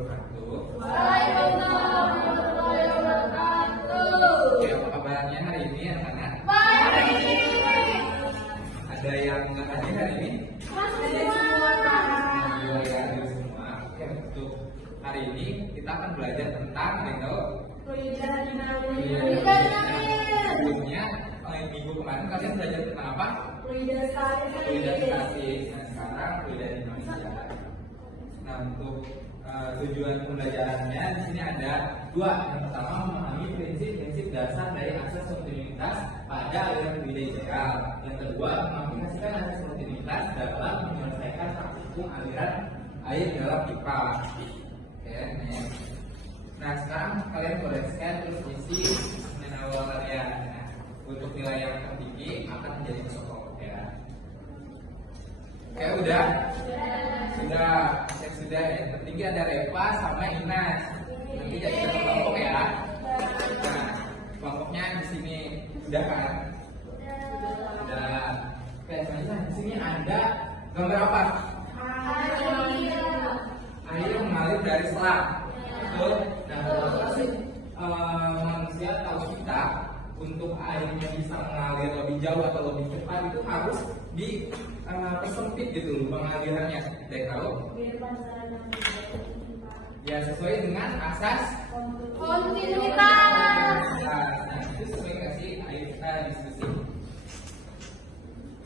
wabarakatuh. Waalaikumsalam warahmatullahi wabarakatuh. Oke, apa kabarnya hari ini anak-anak? Baik. Ada yang nggak hadir hari ini? Masih semua. Alhamdulillah ya, hadir semua. Oke, untuk hari ini kita akan belajar tentang Fluida dinamis. Sebelumnya, minggu kemarin kalian belajar tentang apa? Fluida statis. Fluida statis. Nah, sekarang fluida dinamika. Nah, untuk tujuan pembelajarannya di sini ada dua. Yang pertama, memahami prinsip-prinsip dasar dari asas kontinuitas pada aliran fluida ideal. Yang kedua, mengaplikasikan asas kontinuitas dalam menyelesaikan hukum aliran air dalam pipa. Oke, next. Nah, sekarang kalian boleh scan terus isi awal kalian. Nah, untuk nilai yang tertinggi akan menjadi kelompok ya. Oke, udah? Sudah. Cek sudah. Yang tertinggi ada Reva sama Inas. Nanti jadi satu kelompok ya. Nah, kelompoknya di sini udah kan? Udah. Oke, selanjutnya di sini ada gambar apa? Air mengalir dari selang. Betul. Nah, kalau sih manusia atau kita untuk airnya bisa mengalir lebih jauh atau lebih cepat itu harus dipersempit gitu lubang alirannya. Dari tahu? Ya, sesuai dengan asas kontinuitas. Nah, itu sesuai nggak sih? Ayo kita diskusi.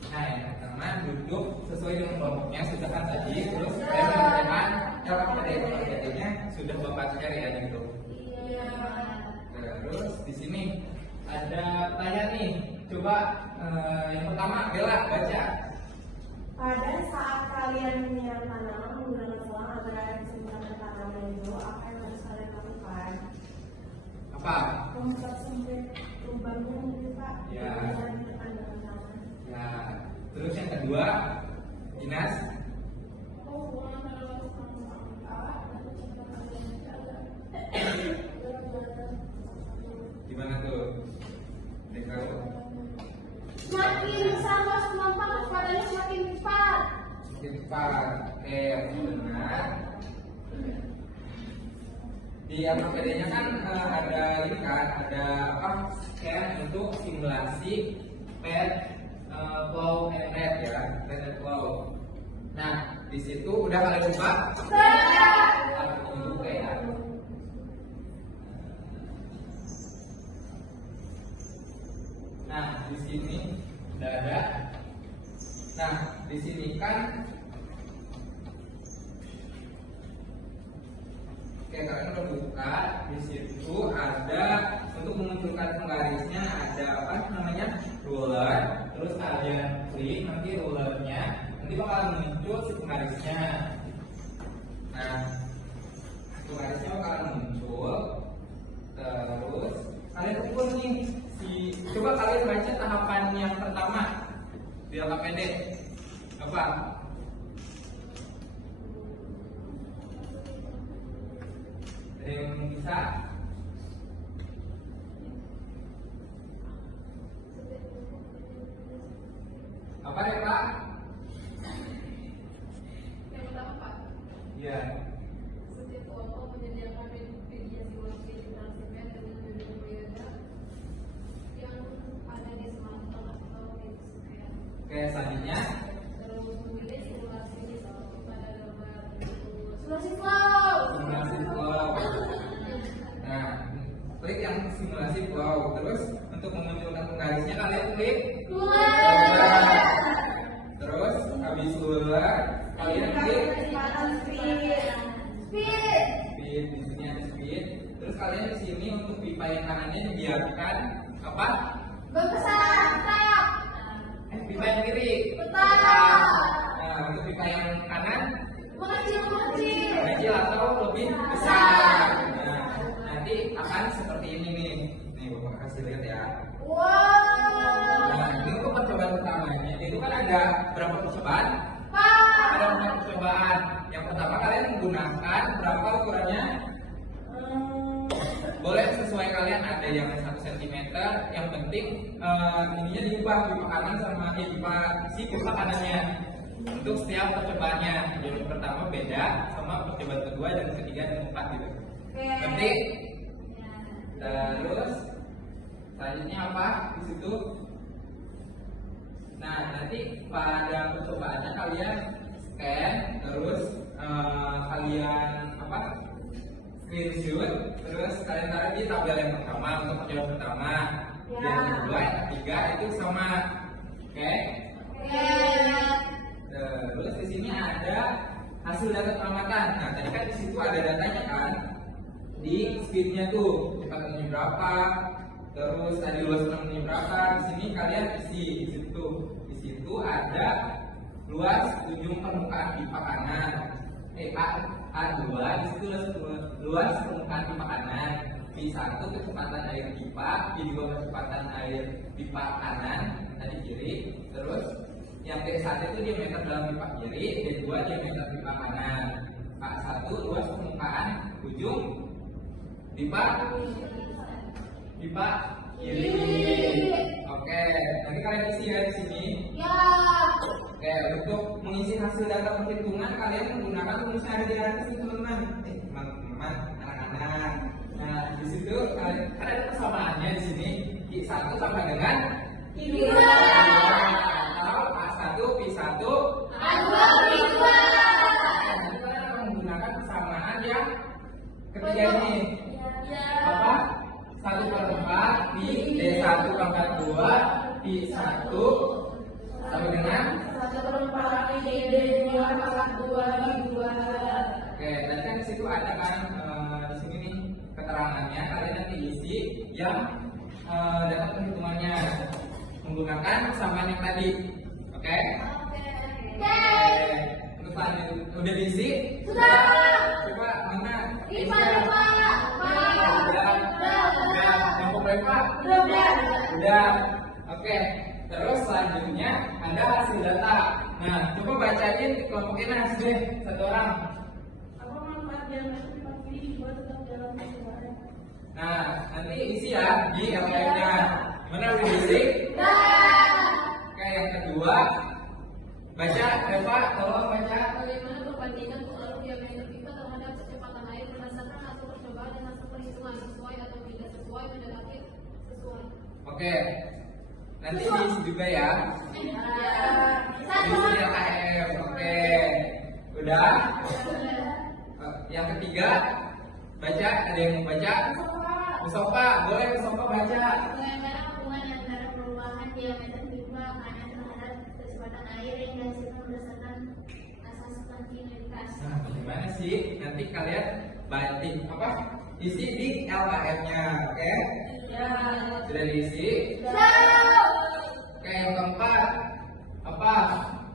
Nah, yang pertama duduk sesuai dengan kelompoknya sudah kan tadi. Terus saya mengerjakan cara PDT-nya sudah bapak cari ya gitu. Terus di sini ada pertanyaan nih. Coba yang pertama Bella baca. Pada saat kalian menyiram tanaman menggunakan selang agar air disimpan ke tanaman itu, apa yang harus kalian lakukan? Apa? Mempersempit lubangnya gitu, Pak. Ya. Dengan tanaman. Ya. Terus yang kedua, Inas. Gimana tuh? Dekau. Semakin sama semakin kecepatannya semakin cepat. Semakin cepat. Oke, benar. Di APD-nya kan ada ini kan, ada apa? Scan untuk simulasi pad flow and rate ya, pad and flow. Nah, di situ udah kalian buka? Ini buka ya. Nah, di sini udah ada. Nah, di sini kan oke, kalian udah buka. Di situ ada untuk memunculkan penggarisnya ada apa namanya? Ruler. Terus kalian klik nanti rulernya, nanti bakal muncul si penggarisnya. Nah, penggarisnya bakal muncul. Terus kalian ukur nih. Coba kalian baca tahapan yang pertama di LKPD apa? Ada yang bisa? Apa ya Pak? Yang pertama Pak, Iya. setiap kelompok menyediakan media simulasi digital semen dengan media biodata yang ada di smartphone atau di scan. Oke, selanjutnya Terus memilih simulasi seperti pada gambar berikut. Simulasi flow. simulasi flow. Nah, klik yang simulasi flow. Terus untuk memunculkan penggarisnya kalian klik Ruler. terus habis ruler kalian klik Kecepatan speed. speed. Di sini ada speed. Terus kalian di sini untuk pipa yang kanannya dibiarkan apa? Berpesan. Tetap. Pipa yang kiri. Tetap. Nah, untuk pipa yang kanan Mengecil. kecil atau lebih besar. Nah, nanti akan seperti ini nih. Nih, bapak kasih lihat ya. Wow. Nah, ini untuk percobaan pertamanya. Itu kan ada berapa percobaan? Pak. Ada 4 percobaan. Yang pertama kalian menggunakan berapa ukurannya? Boleh sesuai kalian, ada yang 1 cm. Yang penting ininya diubah pipa kanan sama pipa kanannya untuk setiap percobaannya. Jadi pertama beda sama percobaan kedua dan ketiga dan keempat gitu. Oke. Nanti terus selanjutnya apa di situ? Nah, nanti pada percobaannya kalian scan, terus kalian apa? Screenshot, terus kalian taruh di tabel yang pertama untuk percobaan pertama, yang kedua, yang ketiga itu sama, oke? Terus di sini ada hasil data pengamatan. Nah, tadi kan di situ ada datanya kan, di speednya tuh kecepatannya berapa, terus tadi luas penampungannya berapa. Di sini kalian isi di situ. Di situ ada luas ujung permukaan pipa kanan. A2 di situ luas permukaan pipa kanan. B1 kecepatan air pipa, B2 kecepatan air pipa kanan, tadi kiri. Terus yang B1 itu diameter dalam pipa kiri, B2 diameter pipa kanan. A1 luas permukaan ujung pipa kiri. Oke, nanti kalian isi ya di sini. Oke, untuk mengisi hasil data perhitungan kalian menggunakan rumus yang ada di atas ini teman-teman. Teman-teman, anak-anak. Nah, di situ kan ada persamaannya di sini. I1 sama dengan I2. Atau A1 P1 A2 P2. Nanti kalian akan menggunakan persamaan yang ketiga ini. Apa? 1/4 pi D1/2 pi 1 sama dengan 1/4 pi D2/2 pi 2. Oke, tadi kan di situ ada kan di sini nih keterangannya, kalian nanti isi yang data perhitungannya menggunakan persamaan yang tadi. Oke? Terus lanjut, udah diisi? Sudah. Coba mana? Udah. Oke. Terus selanjutnya ada hasil data. Nah, coba bacain kelompokin hasil deh satu orang. Apa manfaat diameter pipa kiri dibuat tetap dalam percobaan? Nah, nanti isi ya di LKM-nya. Mana udah diisi? Oke, yang kedua baca, Eva, tolong baca. Bagaimana perbandingan pengaruh diameter pipa terhadap kecepatan air berdasarkan hasil percobaan dan hasil perhitungan sesuai atau tidak sesuai, mendekati sesuai. Oke, nanti diisi juga ya. Diisi di LKM. Oke, udah. Yang ketiga baca, ada yang mau baca? Mustafa, boleh Mustafa baca. Bagaimana hubungan antara perubahan diameter pipa kanan terhadap kecepatan air yang dihasilkan berdasarkan asas kontinuitas? Nah, bagaimana sih? Nanti kalian banting apa? Isi di LKM-nya, oke? Sudah diisi? Oke, yang keempat apa?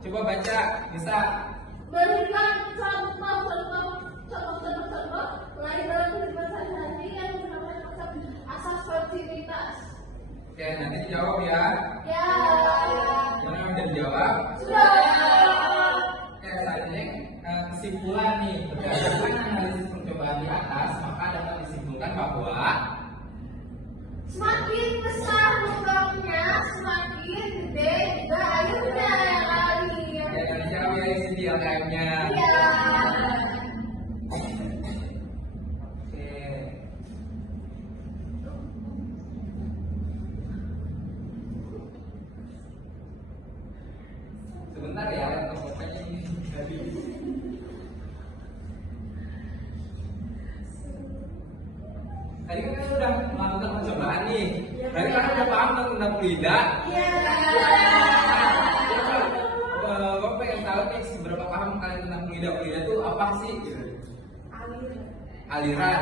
Coba baca, bisa? Berikan contoh lain dalam kehidupan sehari-hari yang menggunakan asas kontinuitas. Oke, nanti dijawab ya. Mana udah dijawab? Sudah. Oke, selanjutnya kesimpulan nih. Berdasarkan analisis percobaan di atas, maka dapat disimpulkan bahwa Semakin besar lubangnya, semakin gede juga airnya yang ngalir. jangan dijawab ya isi di LKM-nya. Oke. Sebentar ya, pokoknya ini tadi. Tadi kan kita sudah melakukan percobaan nih. Berarti kalian udah paham tentang fluida? Gue pengen tahu nih seberapa paham kalian tentang fluida. Fluida itu apa sih? Aliran,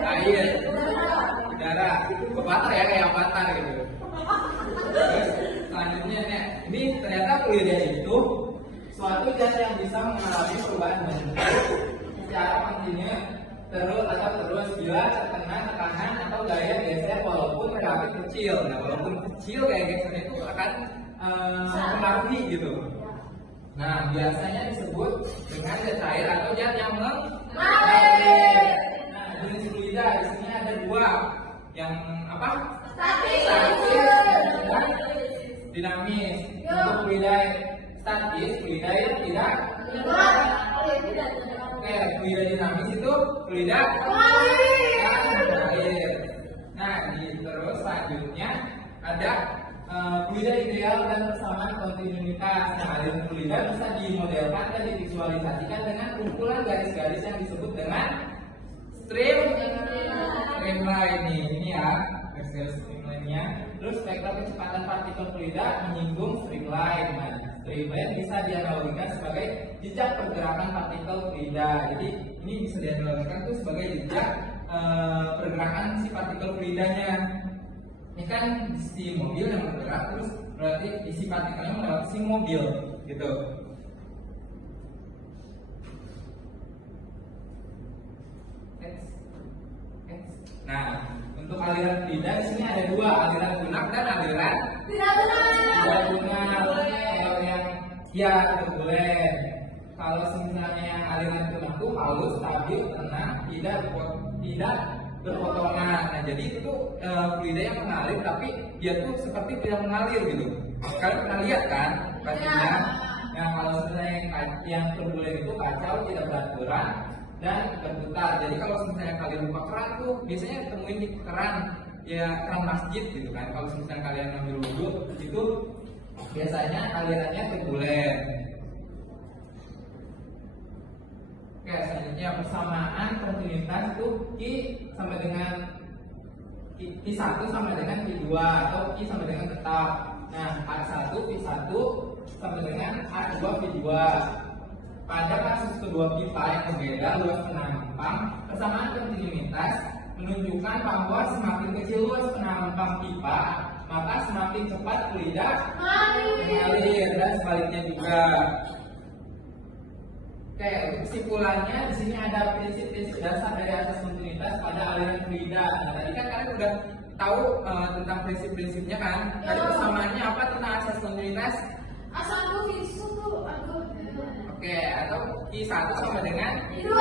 air, udara, avatar ya, kayak avatar gitu. Terus selanjutnya nih, ini ternyata fluida itu suatu zat yang bisa mengalami perubahan bentuk secara kontinu terus bila terkena tekanan atau gaya geser walaupun relatif kecil. Nah, walaupun kecil gaya gesernya itu akan mempengaruhi gitu. Nah, biasanya disebut dengan zat cair atau zat yang mengalir. Nah, jenis fluida di sini ada dua, yang apa? Statis dan dinamis. Untuk fluida statis, fluida yang tidak. Oke, Oke, fluida dinamis itu fluida mengalir. Nah, terus selanjutnya ada fluida ideal dan persamaan kontinuitas. Nah, aliran fluida bisa dimodelkan dan divisualisasikan dengan kumpulan garis-garis yang disebut dengan streamline ini ya, garis-garis streamline-nya. Terus vektor kecepatan partikel fluida menyinggung streamline. Nah, streamline bisa dianalogikan sebagai jejak pergerakan partikel fluida. Jadi ini bisa dianalogikan tuh sebagai jejak pergerakan si partikel fluidanya. Ini kan si mobil yang bergerak, terus berarti isi partikelnya melewati si mobil, gitu. Nah, untuk aliran fluida di sini ada dua, aliran lunak dan aliran tidak lunak. Kalau yang ya turbulen. Kalau misalnya yang aliran lunak itu halus, stabil, tenang, tidak berpotongan. Nah, jadi itu tuh fluida yang mengalir, tapi dia tuh seperti tidak mengalir gitu. Kalian pernah lihat kan pastinya? Nah, kalau misalnya yang turbulen itu kacau, tidak beraturan dan berputar. Jadi kalau misalnya kalian buka keran tuh biasanya temuin di keran, ya keran masjid gitu kan. Kalau misalnya kalian ngambil wudhu itu biasanya alirannya turbulen. Oke, selanjutnya persamaan kontinuitas itu I sama dengan I1 sama dengan I2 atau I sama dengan tetap. Nah, A1 I1 sama dengan A2 I2. Pada kasus kedua pipa yang berbeda luas penampang, persamaan kontinuitas menunjukkan bahwa semakin kecil luas penampang pipa, maka semakin cepat fluida mengalir dan sebaliknya juga. Oke, untuk kesimpulannya di sini ada prinsip-prinsip dasar dari asas kontinuitas pada aliran fluida. Nah, tadi kan kalian udah tahu tentang prinsip-prinsipnya kan? Tadi persamaannya apa tentang asas kontinuitas? Oke, atau I1 sama dengan I2.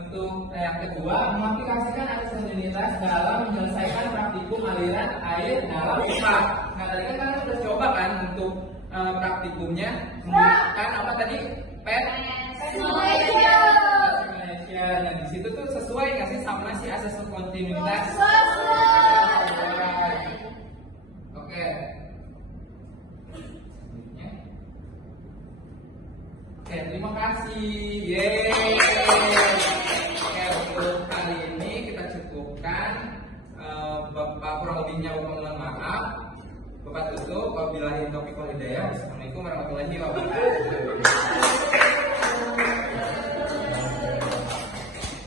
Untuk yang kedua, mengaplikasikan asas kontinuitas dalam menyelesaikan praktikum aliran air dalam pipa. Nah, tadi kan kalian udah coba kan untuk praktikumnya menggunakan apa tadi? Simulation. Nah, di situ tuh sesuai nggak sih sama si asas kontinuitas? Oke. Oke, terima kasih. Yeay. Oke, untuk kali ini kita cukupkan. Bapak kurang lebihnya mohon maaf. Bapak tutup. Wabillahi taufiq wal hidayah. Assalamualaikum warahmatullahi wabarakatuh.